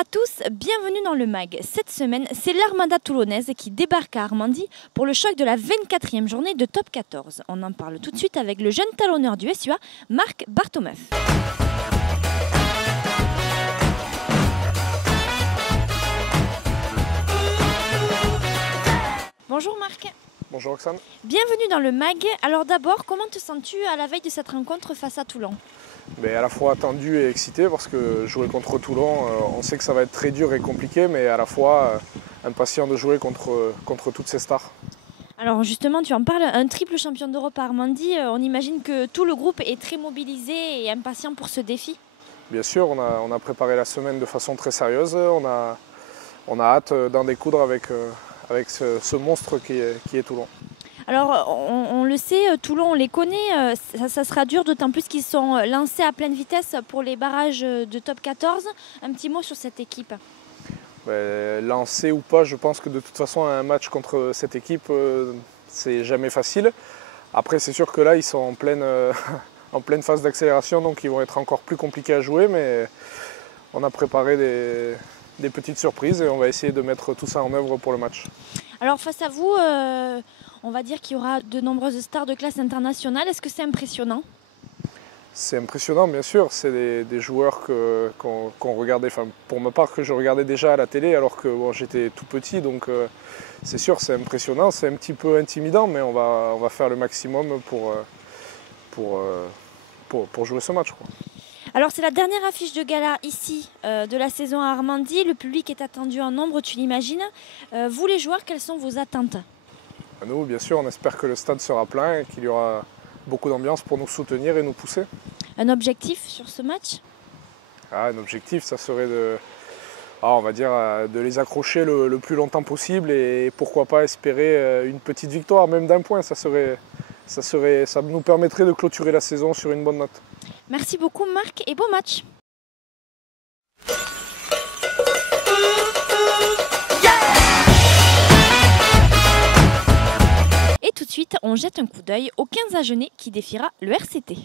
à tous, bienvenue dans le MAG. Cette semaine, c'est l'Armada toulonnaise qui débarque à Armandie pour le choc de la 24e journée de Top 14. On en parle tout de suite avec le jeune talonneur du SUA, Marc Bartomeuf. Bonjour Marc. Bonjour Roxane. Bienvenue dans le MAG. Alors d'abord, comment te sens-tu à la veille de cette rencontre face à Toulon ? À la fois attendu et excité parce que jouer contre Toulon, on sait que ça va être très dur et compliqué, mais à la fois impatient de jouer contre toutes ces stars. Alors justement, tu en parles, un triple champion d'Europe à Armandie, on imagine que tout le groupe est très mobilisé et impatient pour ce défi. Bien sûr, on a préparé la semaine de façon très sérieuse, on a hâte d'en découdre avec ce monstre qui est Toulon. Alors on le sait, Toulon on les connaît, ça sera dur, d'autant plus qu'ils sont lancés à pleine vitesse pour les barrages de Top 14. Un petit mot sur cette équipe. Lancé ou pas, je pense que de toute façon un match contre cette équipe, c'est jamais facile. Après c'est sûr que là ils sont en pleine phase d'accélération, donc ils vont être encore plus compliqués à jouer, mais on a préparé des petites surprises et on va essayer de mettre tout ça en œuvre pour le match. Alors face à vous, on va dire qu'il y aura de nombreuses stars de classe internationale. Est-ce que c'est impressionnant ? C'est impressionnant, bien sûr. C'est des joueurs qu'on regardait, enfin, pour ma part, que je regardais déjà à la télé alors que j'étais tout petit. Donc c'est sûr, c'est impressionnant. C'est un petit peu intimidant, mais on va faire le maximum pour jouer ce match, quoi. Alors c'est la dernière affiche de gala ici de la saison à Armandie. Le public est attendu en nombre, tu l'imagines. Vous les joueurs, quelles sont vos attentes ? Nous, bien sûr, on espère que le stade sera plein et qu'il y aura beaucoup d'ambiance pour nous soutenir et nous pousser. Un objectif sur ce match ? Un objectif, ça serait de les accrocher le plus longtemps possible et pourquoi pas espérer une petite victoire, même d'un point. Ça nous permettrait de clôturer la saison sur une bonne note. Merci beaucoup Marc et bon match. Et tout de suite, on jette un coup d'œil au 15 Agenais qui défiera le RCT.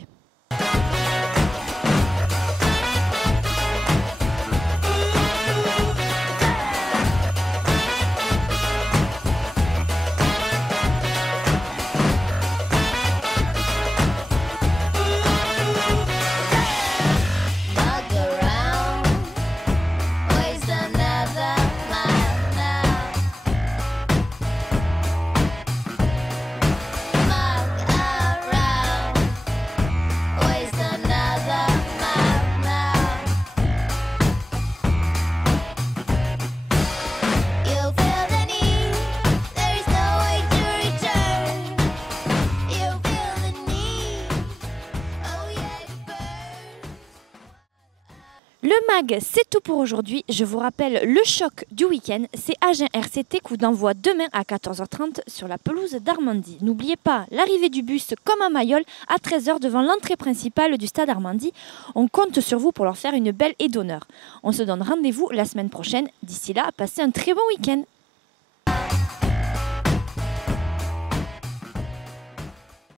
Le MAG, c'est tout pour aujourd'hui. Je vous rappelle le choc du week-end. C'est Agen RCT, coup d'envoi demain à 14h30 sur la pelouse d'Armandie. N'oubliez pas l'arrivée du bus comme à Mayol à 13h devant l'entrée principale du stade Armandie. On compte sur vous pour leur faire une belle aide d'honneur. On se donne rendez-vous la semaine prochaine. D'ici là, passez un très bon week-end.